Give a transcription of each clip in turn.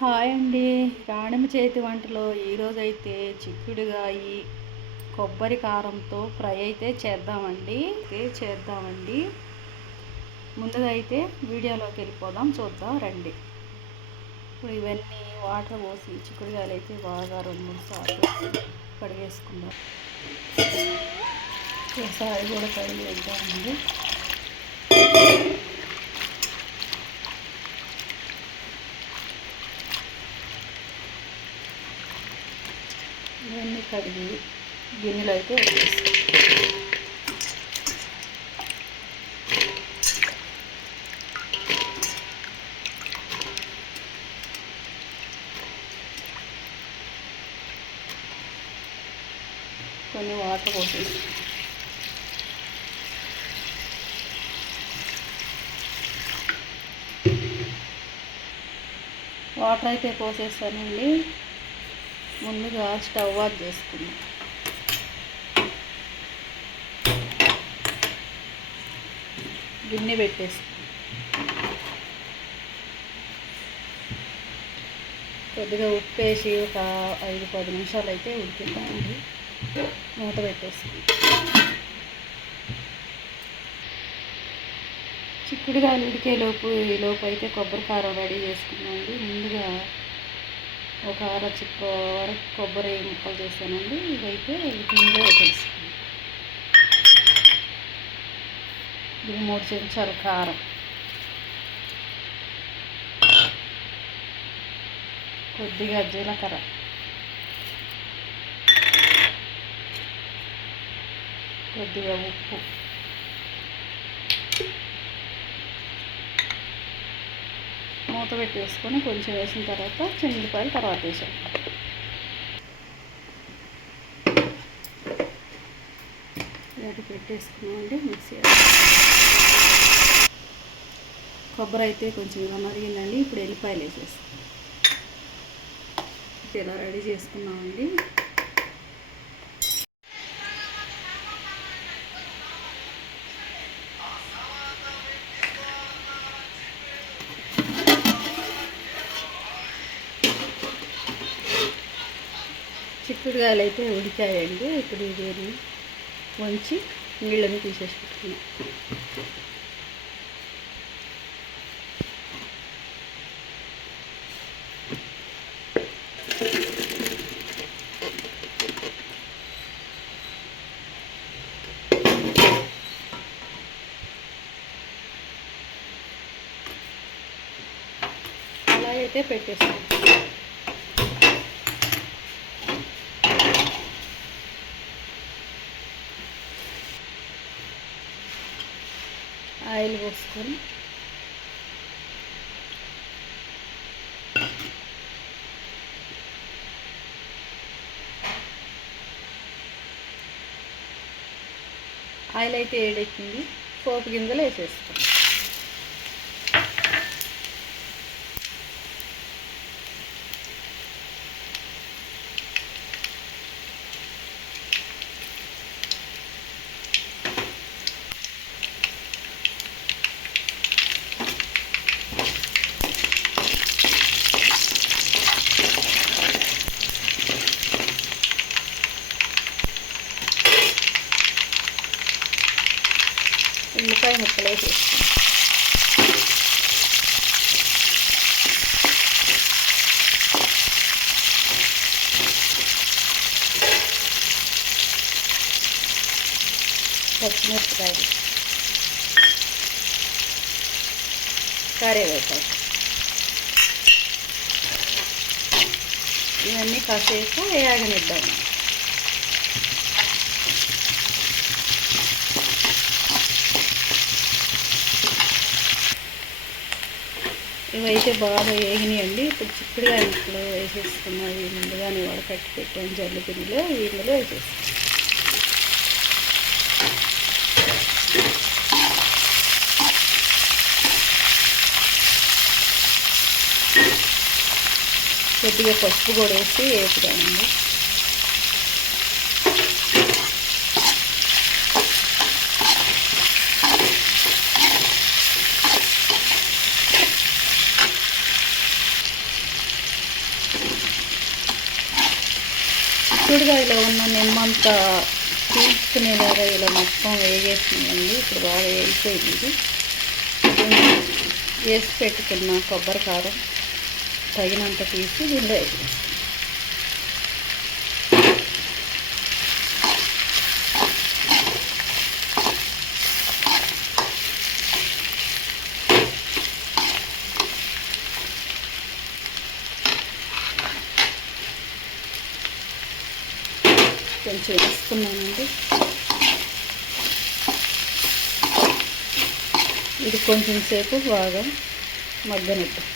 Hi అండి. రాణిమ చేతి వంటలో ఈరోజైతే చిక్కుడుగాయి కొబ్బరి కారంతో ఫ్రై అయితే చేద్దామండి. ముందుగా అయితే వీడియోలోకి వెళ్ళిపోదాం, చూద్దాం రండి. ఇప్పుడు ఇవన్నీ వాటర్ పోసి చిక్కుడుగాయలు అయితే బాగా 2-3 సార్లు కడిగేసుకుందాం. ఒకసారి కూడా కడిగి వేద్దామండి. ఇవన్నీ కడిగి గిన్నెలో అయితే వేసేస్తాం. కొన్ని వాటర్ పోసేస్తాం. వాటర్ అయితే పోసేస్తానండి. ముందుగా స్టవ్ ఆఫ్ చేసుకుందాం. గిన్నె పెట్టేసుకుందాం. కొద్దిగా ఉప్పు వేసి ఒక 5-10 నిమిషాలు అయితే ఉడికిద్దామండి. మూత పెట్టేసుకుందాం. చిక్కుడుగాయలు ఈలోపు అయితే కొబ్బరి కారం రెడీ చేసుకున్నామండి. ముందుగా ఒక అరచిప్ప వరకు కొబ్బరి ముక్కలు చేశానండి. ఇదైతే గిన్నెలో వేసేసుకుందాం. ఇది 3 చెంచాల కారం, కొద్దిగా జీలకర్ర, కొద్దిగా ఉప్పు, మూత పెట్టేసుకొని కొంచెం వేసిన తర్వాత చెల్లిపాయలు తర్వాత వేసాం. ఇలాంటి పెట్టేసుకున్నామండి. మిక్సీ కొబ్బరి అయితే కొంచెం ఇలా మరిగిందండి. ఇప్పుడు ఎల్లిపాయలు వేసేస్తాం. ఇలా రెడీ చేసుకున్నామండి. చిక్కుడుగాయలు అయితే ఉడికాయండి. ఇప్పుడు ఇది వంచి నీళ్ళని తీసేసి పెట్టుకున్నాం. అలా అయితే పెట్టేస్తాం. ఆయిల్ పోసుకొని ఆయిల్ అయితే వేడెక్కింది. పోపు గింజలు వేసేస్తాం. ఉల్లిపాయ ముక్కలు వేసేస్తాం. పచ్చిమిరపకాయలు, కరివేపాకు, ఇవన్నీ కాసేపు వేగనిద్దాం. ఇవైతే బాగా వేగినాయండి. ఇప్పుడు చిక్కుడుగాయ ముక్కలు వేసేసుకున్నవి ముందుగానే వడకట్టి పెట్టాను జల్లి గిన్నెలో. ఇందులో వేసేస్తాం. కొద్దిగా పసుపు కూడా వేసి వేపుదామండి. చిక్కుడుకాయలో ఉన్న నిమ్మంతా తీసుకునేలాగా ఇలా మొత్తం వేగేసిందండి. ఇప్పుడు బాగా వేగిపోయింది ఇది. వేసి పెట్టుకున్న కొబ్బరి కారం తగినంత తీసి దీనిలో వేసేస్తాం. కొంచెం వేసుకున్నానండి. ఇది కొంచెం సేపు బాగా మగ్గనిద్దాం.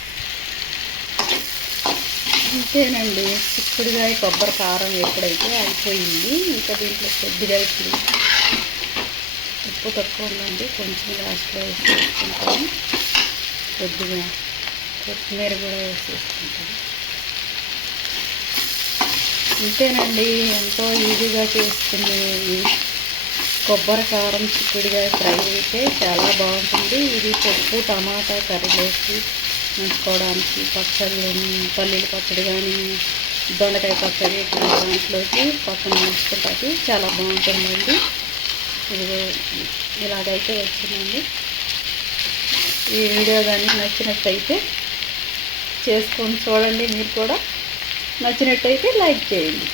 అంతేనండి, చిక్కుడుకాయ కొబ్బరి కారం ఎప్పుడైతే అయిపోయింది, ఇంకా దీంట్లో కొద్దిగా ఇప్పుడు ఉప్పు తక్కువ ఉందండి, కొంచెం లాస్ట్లో వేసేసుకుంటాము. కొద్దిగా కొత్తిమీర కూడా వేసేసుకుంటాము. అంతేనండి, ఎంతో ఈజీగా చేసుకునే కొబ్బరి కారం చిక్కుడుకాయ ఫ్రై అయితే చాలా బాగుంటుంది. ఇది పప్పు టమాటా కర్రీలోకి ఉంచుకోవడానికి, పచ్చళ్ళు పల్లీల పచ్చడి కానీ దొండకాయ పచ్చడి దాంట్లోకి పక్కన ఉంచుకుంటానికి చాలా బాగుంటుందండి. ఇది ఇలాగైతే వచ్చిందండి. ఈ వీడియో కానీ నచ్చినట్టయితే చేసుకొని చూడండి. మీరు కూడా నచ్చినట్టయితే లైక్ చేయండి.